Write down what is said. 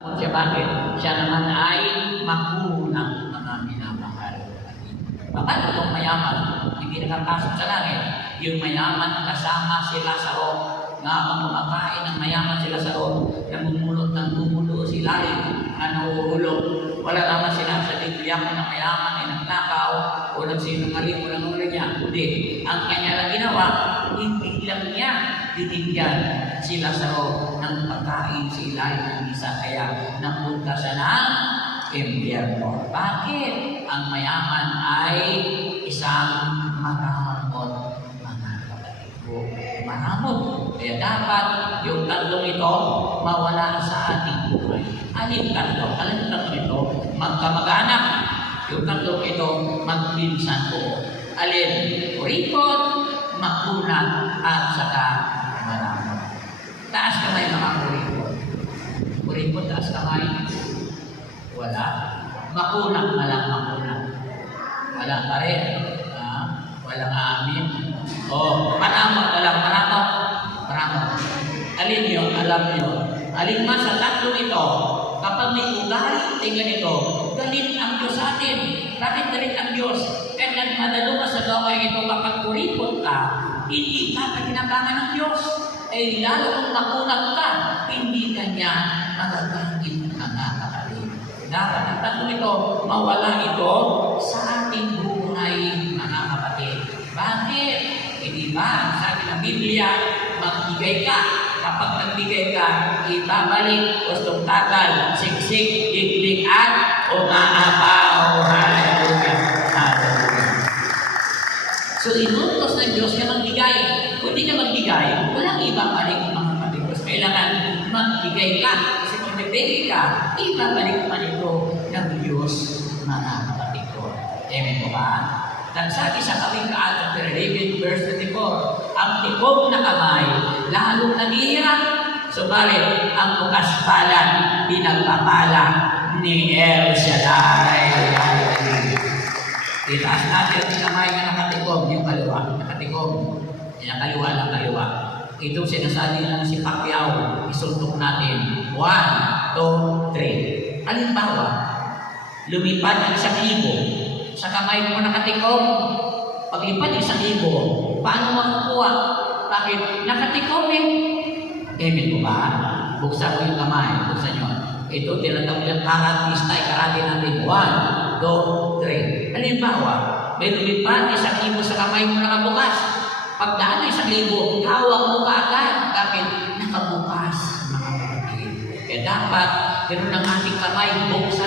Siya bakit? Siya naman ay makunang mga minamahal. Bakit itong mayaman? Hindi nakapasok sa langit. Yung mayaman kasama si Lazaro nga ang kumakain ng mayaman si Lazaro, namumulot ng gumulo si Lain na nauulog. Wala naman sila sa Biblia kung ang mayaman ay nagnakaw o nagsinungaling o nangulo niya. Hindi. Ang kanya lang ginawa, hindi lang niya binigyan si Lazaro ng pagkain si Lain ng isa, kaya napunta siya ng impyerno. Bakit? Ang mayaman ay isang maramot, mga kapatid ko. Maramot. Kaya dapat yung tatlong ito mawala sa ating buhay. Alin tatlo? Alin tatlo ito? Magkamag-anak. Yung tatlong ito magpinsan ko. Alin? Kuripot, makunat, at saka maramot. Taas kamay mga kuripot. Kuripot, taas kamay. Wala. Makunat, malang makunat. Wala pa rin. Walang amin. Maramot, walang maramot. Maramot. Alin yun? Alam nyo. Alin man sa tatlong ito, kapag may ugali, tingnan ito, galit ang Diyos sa atin. Bakit galit ang Diyos? Kaya madalo ka sa gawain ito, kapag kuripot ka, hindi ka kinabangan ng Diyos. Eh, lalo kung makunat ka, hindi ka niya magagamit na nakakali. Dapat ang tatlong ito, mawala ito sa ating buhay, mga kapatid. Bakit? Hindi ba? Sabi ng Biblia, magbigay ka. Kapag nagbigay ka, ibabalik, gustong tagal, siksik, digdig, at umaapaw. Hallelujah. Hallelujah. So, inutos ng Diyos na magbigay. Kung hindi ka magbigay, walang ibabalik mga kapatid. Kailangan magbigay ka. Kasi kung nagbigay ka, ibabalik man ito ng Diyos, mga kapatid ko. Amen po ba? Nagsabi sa kaming chapter 11, verse 24, ang tikom na kamay, lalong naghihirap, subalit ang bukas palad, pinagpapala ni El Shaddai. Itaas natin ang kamay na nakatikom, yung kaliwa, nakatikom, yung kaliwa lang kaliwa. Ito sinasabi ng si Pacquiao, isuntok natin, 1, 2, 3. Halimbawa, lumipad ang 1,000. Sa kamay mo nakatikom, paglipad 1,000, paano makukuha? Bakit? Nakatikom eh. Amen po ba? Buksan mo yung kamay. Buksan nyo. Ito, tinatawag yung karatista. Ikarati natin. 1, 2, 3. Halimbawa, may lumipad 1,000 sa kamay mo nakabukas. Pagdaan ng 1,000, hawak mo kaagad. Bakit? Nakabukas, mga kapatid. Kaya dapat, ganun ang ating kamay, buksan